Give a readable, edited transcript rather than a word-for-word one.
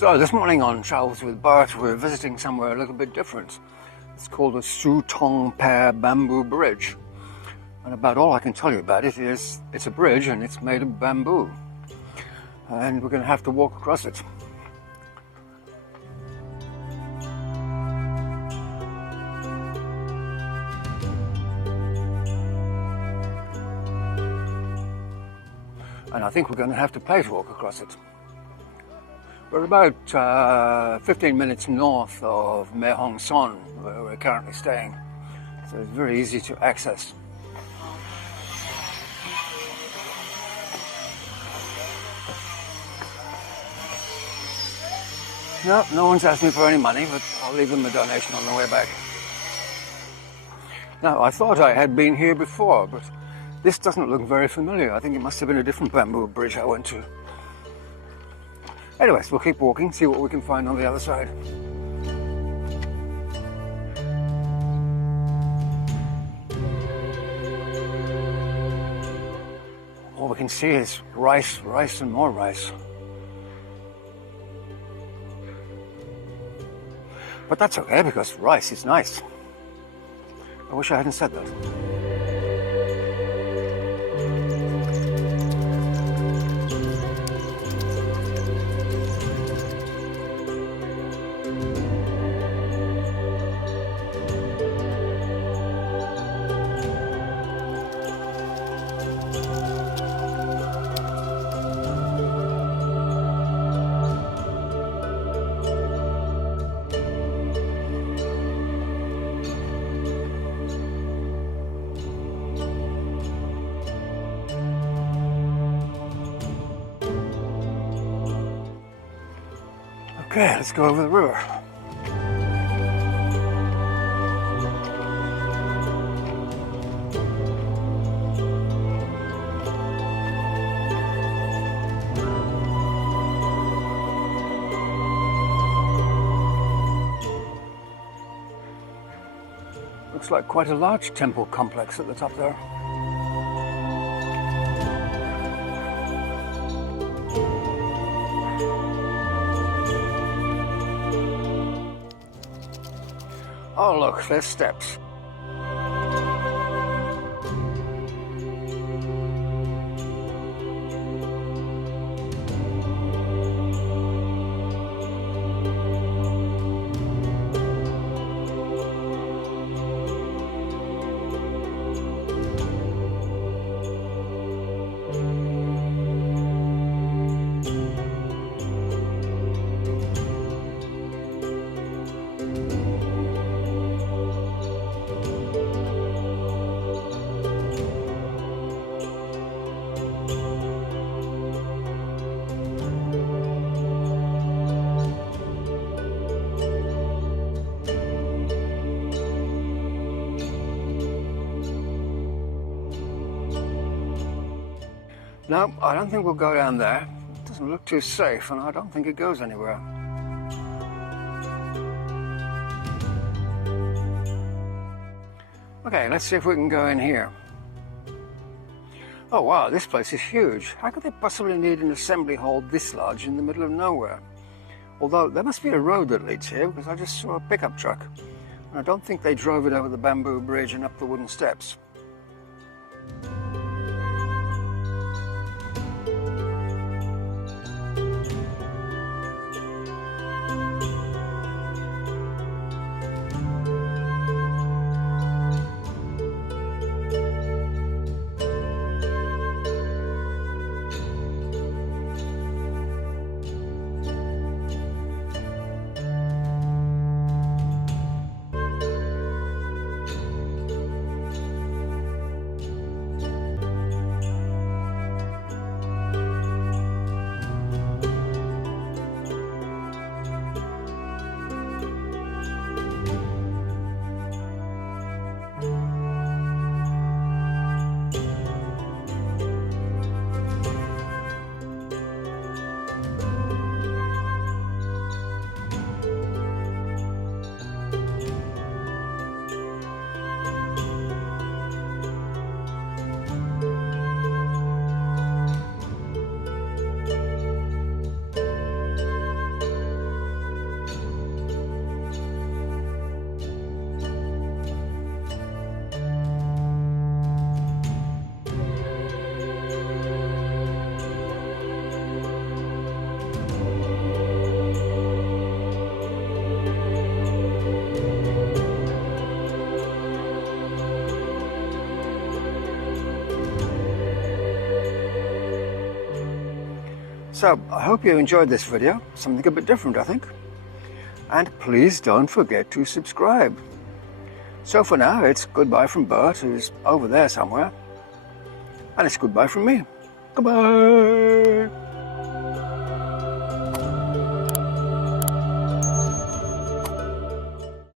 So this morning on Travels with Bart, we're visiting somewhere a little bit different. It's called the Tong Pae Bamboo Bridge. And about all I can tell you about it is it's a bridge and it's made of bamboo. And we're going to have to walk across it. And I think we're going to have to pay to walk across it. We're about 15 minutes north of Mae Hong Son, where we're currently staying. So it's very easy to access. No one's asked me for any money, but I'll leave them a donation on the way back. Now, I thought I had been here before, but this doesn't look very familiar. I think it must have been a different bamboo bridge I went to. Anyways, we'll keep walking, see what we can find on the other side. All we can see is rice, rice and more rice. But that's okay, because rice is nice. I wish I hadn't said that. Okay, let's go over the river. Looks like quite a large temple complex at the top there. Oh look, there's steps. No, I don't think we'll go down there. It doesn't look too safe, and I don't think it goes anywhere. Okay, let's see if we can go in here. Oh wow, this place is huge. How could they possibly need an assembly hall this large in the middle of nowhere? Although there must be a road that leads here, because I just saw a pickup truck. And I don't think they drove it over the bamboo bridge and up the wooden steps. So I hope you enjoyed this video, something a bit different I think. And please don't forget to subscribe. So for now, it's goodbye from Bert, who's over there somewhere. And it's goodbye from me. Goodbye.